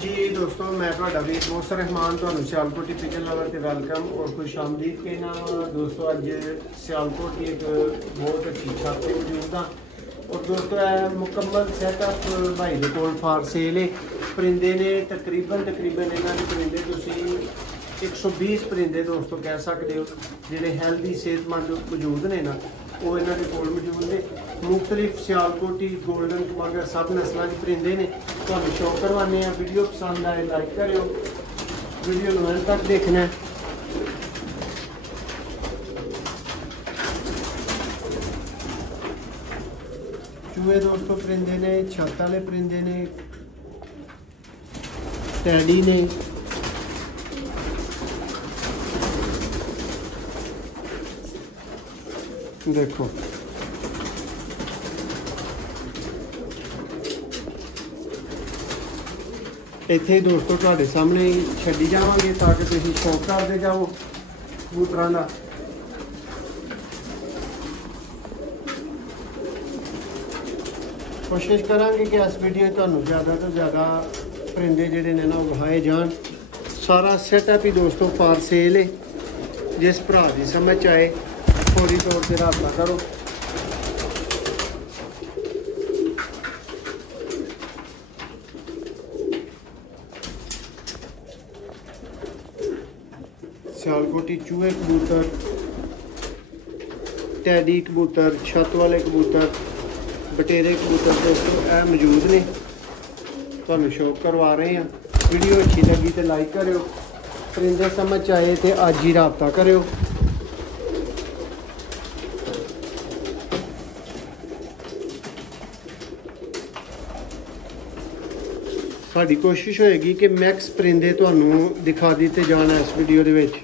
जी दोस्तों, मैं ਤੁਹਾਡਾ ਵੀਰ ਮੋਸਰ रहमान ਤੁਹਾਨੂੰ सियालकोट पिजन लवर से वेलकम और खुश आमदीद कहना। दोस्तों अज सियालकोट की एक बहुत अच्छी छत से मौजूद हाँ और दोस्तों मुकम्मल सैटअप भाई के कोल फार सेल है। परिंदे ने तकरीबन इन्होंने परिंदे तुसी 120 परिंदे दोस्तों कह सकते हो जोड़े हैल्दी सेहतमंद मौजूद ने ना, वो इन्होंने कोल मौजूद ने। मुख्तलिफ सियालकोटी गोल्डन मगर सब नस्लों के परिंदे ने तो शो करवाने। वीडियो पसंद आए लाइक करो, वीडियो एंड तक देखना है। चूहे दोस्तों परिंदे ने, छत वाले परिंदे ने, टैडी ने, देखो इत्थे ही दोस्तों तुहाडे सामने ही छड्डी जावांगे ताकि तुसीं शौक करदे जाओ कबूतरां दा। कोशिश करांगे कि इस वीडियो तुहानूं ज़्यादा तो ज़्यादा परिंदे जिहड़े ने ना विखाए जान। सारा सैटअप ही दोस्तों फार सेल है। जिस भरा दी समझ आए फौरी तौर पर राबता करो। सियालकोटी चूहे कबूतर, टैडी कबूतर, छत वाले कबूतर, बटेरे कबूतर दोस्तों यह मौजूद ने। तुहानूं शौक करवा रहे हैं। वीडियो अच्छी लगी तो लाइक करो, परिंदे समझ आए तो अज ही राबता करो। साडी कोशिश होएगी कि मैक्स परिंदे तुहानूं दिखा दिते जान इस वीडियो दे विच।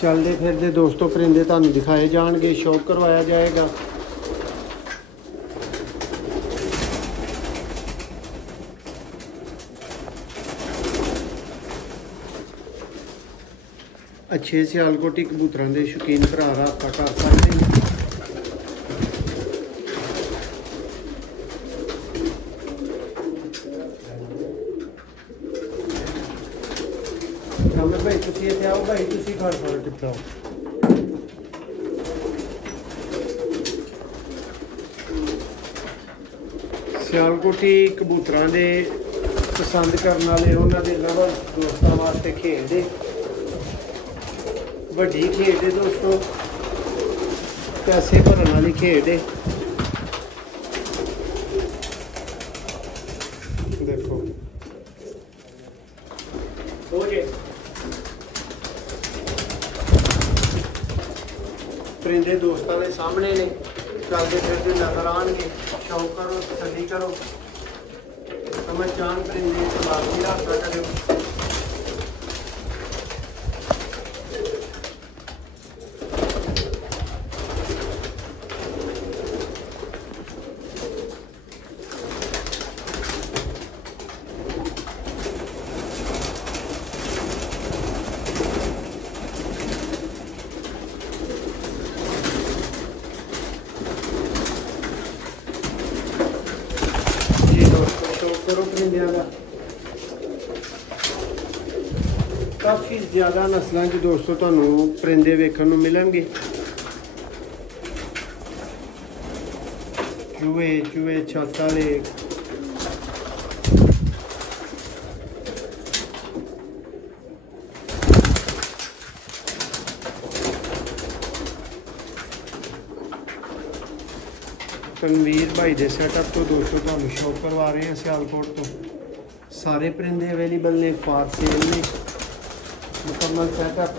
चलते फिरते दोस्तों परिंदे तुहानूं दिखाए जाएंगे, शौक करवाया जाएगा। अच्छे सियालकोटी कबूतरां दे शौकीन भरा राबता कर सकते हैं। भाई तुसीं इत्थे आओ, भाई तुसीं घर पर कित्थे आओ। सियालकोटी कबूतरां दे पसंद करने वाले उन्होंने लवर दोस्तों वास्ते खेलते वड्डी खेड है दोस्तों, पैसे भरने वाली खेड है। देखो परिंदे दोस्तों के सामने ने, चलते फिरते नजर आएंगे। शौक करो, तसल्ली करो, समझ जान परिंदे बाकी रास्ता करो। करो परिंदियां का काफ़ी ज़्यादा नस्लों के दोस्तों तुहानूं परिंदे वेखण नूं मिलणगे। चूहे छत वाले, तनवीर भाई दे सेटअप तो दोस्तों तुहानूं शौक करवा रहे हैं। सियालकोट तो सारे परिंदे अवेलेबल ने, फार सेल ने, मुकम्मल सेटअप।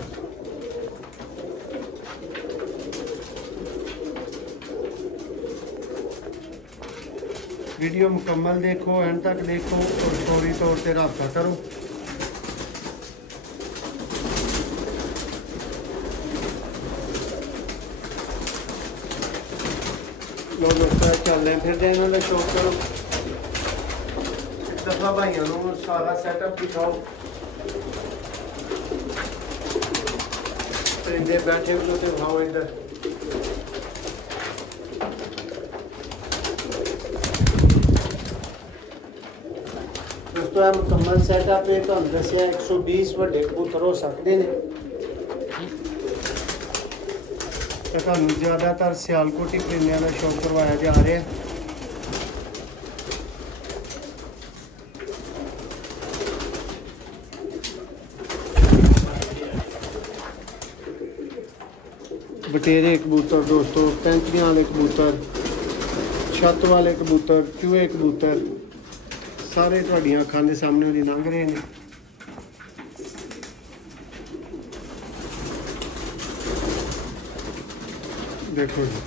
वीडियो मुकम्मल देखो, एंड तक देखो और फौरी तौर पर राबता करो। लो दोस्तों चलते हैं फिर इन्होंने शौक करो। एक दफा भाइयों को सारा सैटअप दिखाओ। परिंदे बैठे हुए तो भाव इधर दोस्तों है मुकम्मल सैटअप है। तो हम दसिया 120 ਵੱਡੇ कबूतर हो सकते हैं। तो ਤੁਹਾਨੂੰ ज़्यादातर सियालकोटी परिंदों का शौक करवाया जा रहा है। बटेरे कबूतर दोस्तों, पैंतरियां वाले कबूतर, छत वाले कबूतर, चूहे कबूतर सारे तुहाडियां अखां दे सामने ही लंघ रहे हैं। देखो जी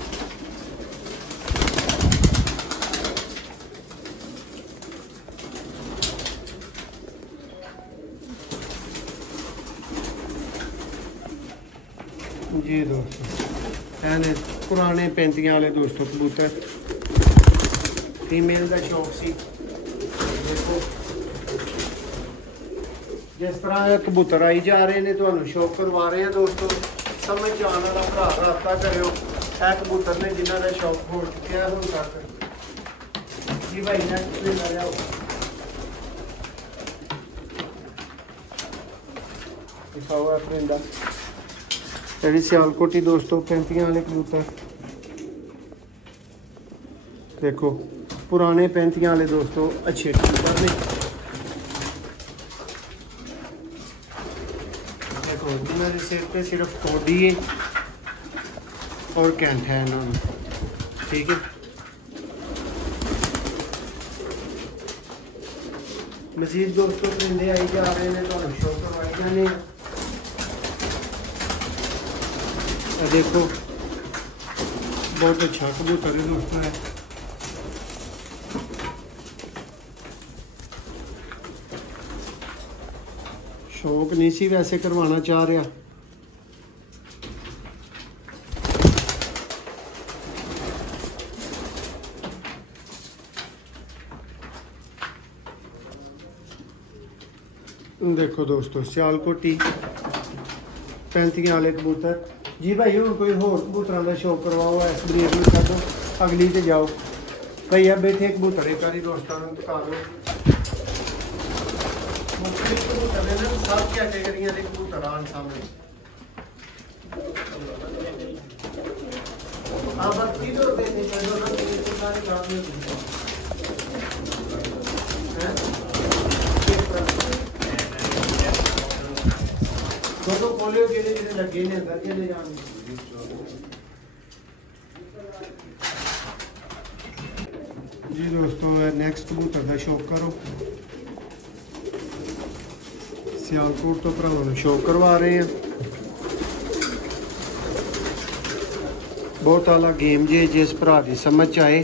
जी दोस्तों ऐने पुराने पैंतियां वाले दोस्तों कबूतर फीमेल का शौक सी। देखो जिस तरह कबूतर आई जा रहे हैं तो शौक करवा रहे हैं दोस्तों। समझ आने वाला भरा राबता करो। है कबूतर ने जिन्हों का शौक हो चुका है तक जी भाई नेक्स्ट आ जाओ। दिखाओ है परिंदा जी सियालकोटी दोस्तों, पैंतियां वाले कबूतर देखो पुराने पैंतियां वाले दोस्तों अच्छे कबूतर ने। देखो जिन्होंने सिर पे सिर्फ कोडी है और कैंट है इन्होंने, ठीक है। मजीद दोस्तों परिंदे आई जा रहे हैं तो शौक करवाई जाने। देखो बहुत अच्छा कबूतर है दोस्तों है। शौक नहीं सी वैसे करवाना चाह रहा। देखो दोस्तों सियालकोटी पैंतियां वाले कबूतर जी भाई हूँ कोई होर कबूतर का शौक करवाओ। इस ब्रीड में छो अगली से जाओ भैया बैठे कबूतर एक बार दोस्तों दिखा दो। मुख्तलिफ कबूतर ने सब कैटेगरियां के कबूतर आन सामने। हाँ बस किधर देने सारे काम में तो खोलियो केड़े केड़े लगे ने अंदर चले जाने। जी दोस्तों नेक्स्ट कबूतर का शौक करो। सियालकोट तो भरावां शौक करवा रहे हैं। बहुत आला गेम जे जिस भरा की समझ आए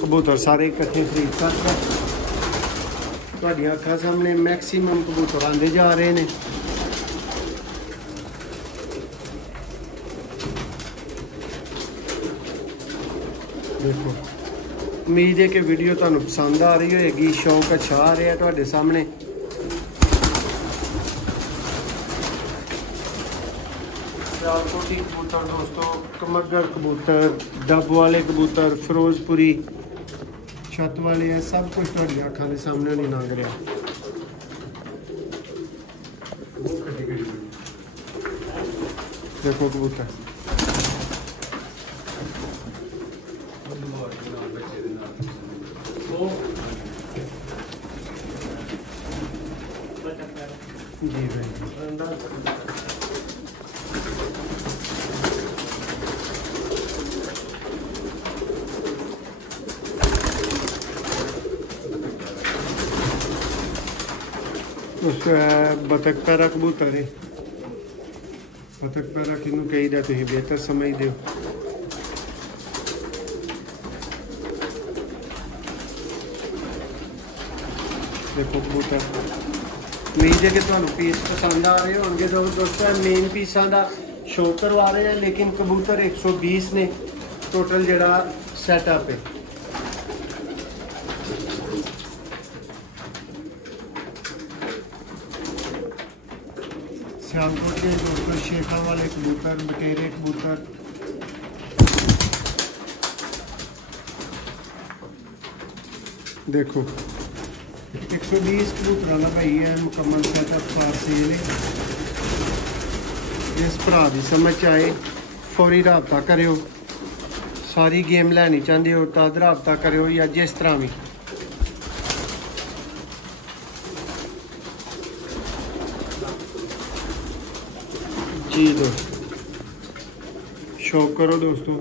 कबूतर सारे इकट्ठे खरीद सकते। तुहाडियां अखां सामने मैक्सीमम कबूतर आंदे जा रहे हैं। देखो उम्मीद है कि वीडियो तुहानू पसंद आ रही होगी, शौक अच्छा आ रहा है तुहाडे सामने। सियालकोटी कबूतर दोस्तों, कमगर कबूतर, डब वाले कबूतर, फिरोजपुरी, छत वाले है सब कुछ तुहाडी अखां दे सामने नहीं लंघ रहा। देखो कबूतर जी भाई उसको बतख पैरा कबूतर है। बतख पैरा किनू कहीदा तुसीं बेहतर समझदे हो। देखो कबूतर उम्मीद है कि तुहानू पीस पसंद आ रहे होंगे। तो दोस्तों मेन पीसा का शौक करवा रहे हैं, लेकिन कबूतर 120 ने टोटल जड़ा सैटअप है। सियालकोट के दोस्तों शेखा वाले कबूतर, बटेरे कबूतर। देखो 120 कबूतर का भाई है, मुकम्मल सेटअप सार सेल है। इस भरा की समझ आए फौरी रबता करो। सारी गेम लैनी चाहते हो तद रबता करो या जिस तरह भी। जी दोस्तों शौक करो दोस्तों।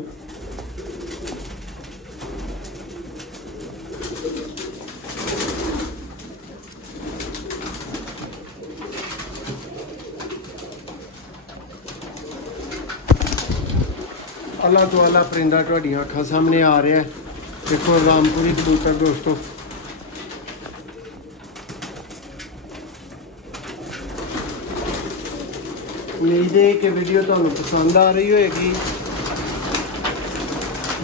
अल्लाह तो अल्लाह परिंदा तुहाडियां अखां सामने आ रहा है। देखो रामपुरी कबूतर दोस्तों, उम्मीद है कि वीडियो तुहानूं पसंद आ रही होएगी।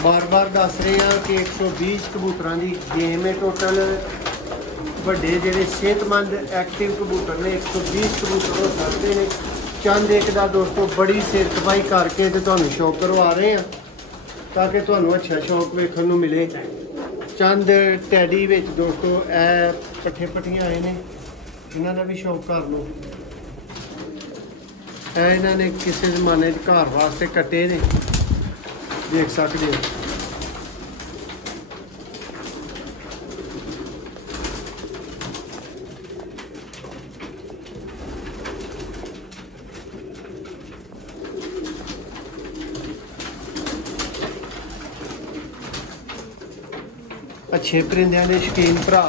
बार बार दस रहे हैं कि 120 कबूतरां दी गेम है टोटल। वड्डे जिहड़े सेहतमंद एक्टिव कबूतर ने 120 कबूतर हो सकते हैं। चंद एक दा दोस्तों बड़ी सिर खपाई करके तो तुहानूं शौक करवा रहे हैं ताकि तुहानूं अच्छा शौक वेखण नूं मिले। चंद टैडी विच दोस्तों ए पट्ठे पट्टियां आए ने, इन्हां दा भी शौक कर लो। इन्हां ने किसी जमाने घर वास्ते कट्टे ने, देख सकते हो। अच्छे परिंदे के शौकीन भरा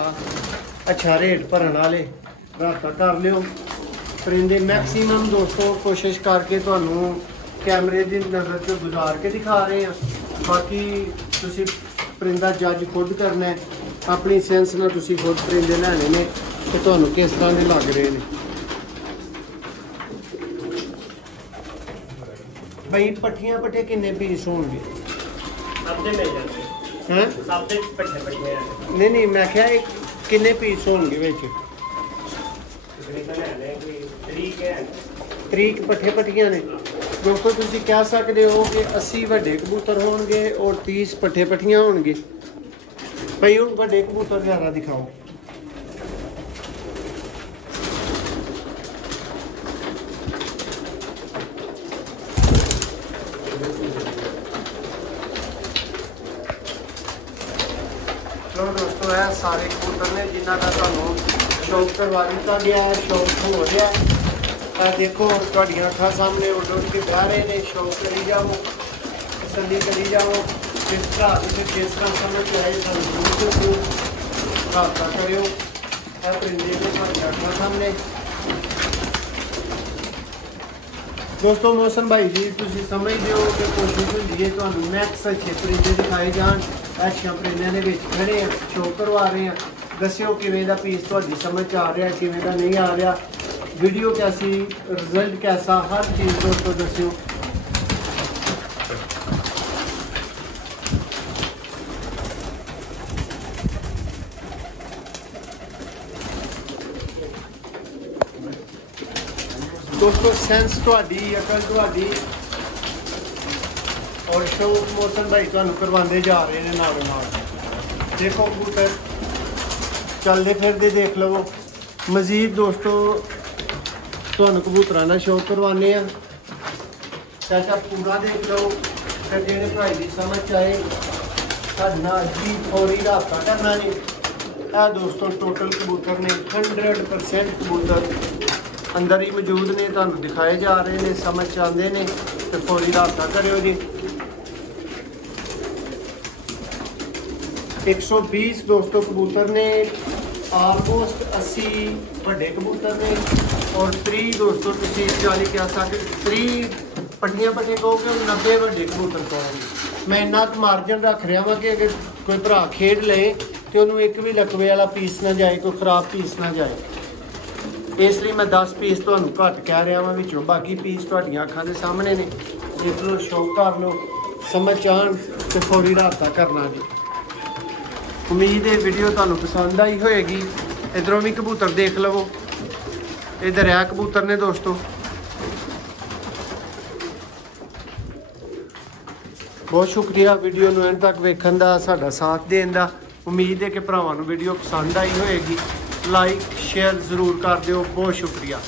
अच्छा रेट भरन वाले रबता कर लियो। परिंदे मैक्सीमम दोस्तों कोशिश करके तुहानूं कैमरे की नज़र से गुजार के दिखा रहे हैं। बाकी तुसी परिंदा जज खुद करना है, अपनी सेंस नाल तुसी खुद परिंदे लैने ने कि तुहानूं किस तरह के लग रहे हैं। भाई पट्ठियां पट्ठे किन्ने पीस होंगे? नहीं नहीं मैं क्या किन्ने पीस होंगे विच? 30 पट्ठे पट्टियां ने दोस्तों। तुसी कह सकते हो कि 80 वड्डे कबूतर होंगे और 30 पट्ठे पट्टियां होंगे। भाई हुण वड्डे कबूतर ज़्यादा दिखाओ। चलो दोस्तों है सारे कबूतर ने जिन्हों का तुहानूं शौक करवा दिता गया है, शौक हो रहा है। देखो तुहाडियां अखां सामने उड़ उड़ के बह रहे हैं। शौक करी जाओ, तसल्ली करी जाओ। जिस तरह जिस तरह समझ आए रबता करो। परिंदे ने तुहाडियां अखां सामने दोस्तों। मौसम भाई जी तुसीं समझदे हो कि कोशिश होंदी है तुहानूं मैक्स अच्छे परिंदे दिखाए जान। अच्छा परिंदे ने विच खड़े हैं, शौक करवा रहे हैं। दस्सिओ किवें दा पीस तुहाडी समझ आ रहा, किवें दा नहीं आ रहा, वीडियो कैसी, रिजल्ट कैसा, हर चीज़ दोस्तों दस्सिओ। दोस्तों सेंस तुहाडी, अकल तुहाडी और शौक मौसम भाई तुहानूं करवाते जा रहे हैं नाल नाल। देखो कबूतर चलते फिरते देख लवो। मजीद दोस्तों तुहानूं कबूतरां दा शौक करवाने हैं। सैटअप पूरा देख लो। फिर जेह्ड़े भाई दी समझ आए साडे नाल जी फौरी रबता करना जी। ਇਹ दोस्तों टोटल कबूतर ने 100% कबूतर अंदर ही मौजूद ने, तुहानूं दिखाए जा रहे हैं। समझ आते हैं तो फौरी रबता करो जी। 120 दोस्तों कबूतर ने, आलमोस्ट 80 वड्डे कबूतर ने और 30 दोस्तों तुसीं 40 कह सकते 30 पट्टियां पट्टियां कहोगे, 90 वड्डे कबूतर कहोगे। मैं इन्ना मार्जन रख रहा वा कि अगर कोई भरा खेड ले तो उन्होंने एक भी लकवे वाला पीस ना जाए, कोई खराब पीस ना जाए। इसलिए मैं 10 पीस तुहानूं घट कह रहा वा विचों, बाकी पीस तुहाडियां अखां दे सामने ने। देख लो, शौक कर लो, समझ आन तो फौरी रबता करना जी। उम्मीद है वीडियो तुहानूं पसंद आई होएगी। इधरों भी कबूतर देख लवो, इधर है कबूतर ने दोस्तों। बहुत शुक्रिया वीडियो ਨੂੰ एंड तक ਵੇਖਣ ਦਾ, ਸਾਡਾ ਸਾਥ ਦੇਣ ਦਾ। उम्मीद है कि ਭਰਾਵਾਂ ਨੂੰ ਵੀਡੀਓ ਪਸੰਦ ਆਈ ਹੋਏਗੀ। लाइक शेयर ज़रूर कर दियो। बहुत शुक्रिया।